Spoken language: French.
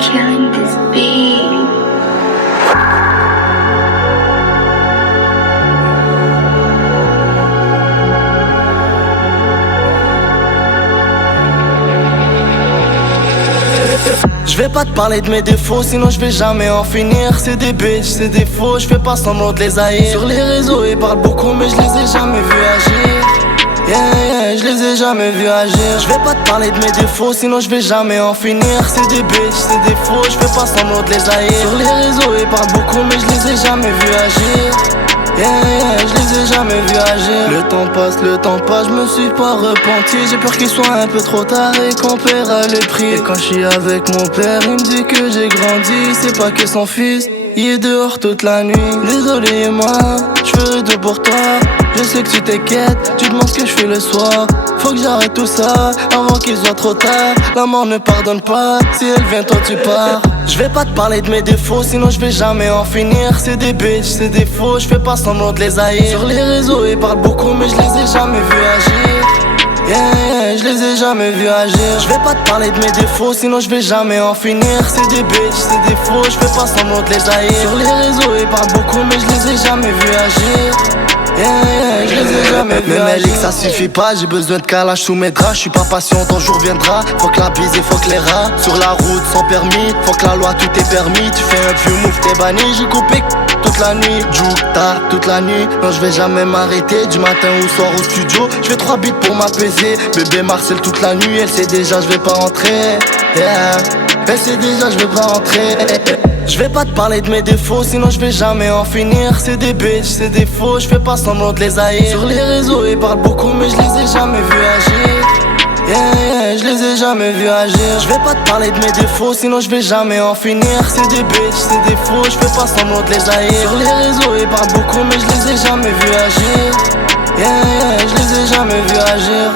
killing this beat. Je vais pas te parler de mes défauts, sinon je vais jamais en finir. C'est des bitches, c'est des faux, je fais pas semblant de les haïr. Sur les réseaux ils parlent beaucoup mais je les ai jamais vus agir. Yeah, je les ai jamais vus agir. Je vais pas te parler de mes défauts, sinon je vais jamais en finir. C'est des bitches, c'est des faux, je fais pas semblant de les haïr. Sur les réseaux ils parlent beaucoup mais je les ai jamais vus agir. Yeah, je les ai jamais vus agir. Le temps passe, je me suis pas repenti. J'ai peur qu'il soit un peu trop tard et qu'on paiera le prix. Et quand je suis avec mon père, il me dit que j'ai grandi. C'est pas que son fils, il est dehors toute la nuit. Désolé moi, je ferai tout pour toi. Je sais que tu t'inquiètes, tu demandes ce que je fais le soir. Faut que j'arrête tout ça avant qu'il soit trop tard. La mort ne pardonne pas, si elle vient toi tu pars. Je vais pas te parler de mes défauts, sinon je vais jamais en finir. C'est des bitches, c'est des faux, je fais pas semblant de les haïr. Sur les réseaux ils parlent beaucoup mais je les ai jamais vus agir. Yeah, je les ai jamais vus agir. Je vais pas te parler de mes défauts, sinon je vais jamais en finir. C'est des bitches, c'est des faux, je fais pas semblant de les haïr. Sur les réseaux ils parlent beaucoup mais je les ai jamais vus agir. Yeah, je les ai jamais vus agir. Ça suffit pas, j'ai besoin de calage sous mes draps. Je suis pas patient, ton jour viendra. Faut que la bise et faut que les rats. Sur la route sans permis, faut que la loi tout est permis. Tu fais un vieux move, t'es banni, j'ai coupé toute la nuit, joue tard toute la nuit. Non je vais jamais m'arrêter, du matin au soir au studio. Je fais 3 beats pour m'apaiser. Bébé Marcel toute la nuit, elle sait déjà je vais pas rentrer. Yeah, elle sait déjà je vais pas rentrer. Je vais pas te parler de mes défauts, sinon je vais jamais en finir. C'est des bitches, c'est des faux, je fais pas semblant de les haïr. Sur les réseaux ils parlent beaucoup mais je les ai jamais vus agir. Yeah, je les ai jamais vus agir. Je vais pas te parler de mes défauts, sinon je vais jamais en finir. C'est des bitches, c'est des faux, je fais pas semblant de les haïr. Sur les réseaux ils parlent beaucoup mais je les ai jamais vus agir. Yeah, je les ai jamais vus agir.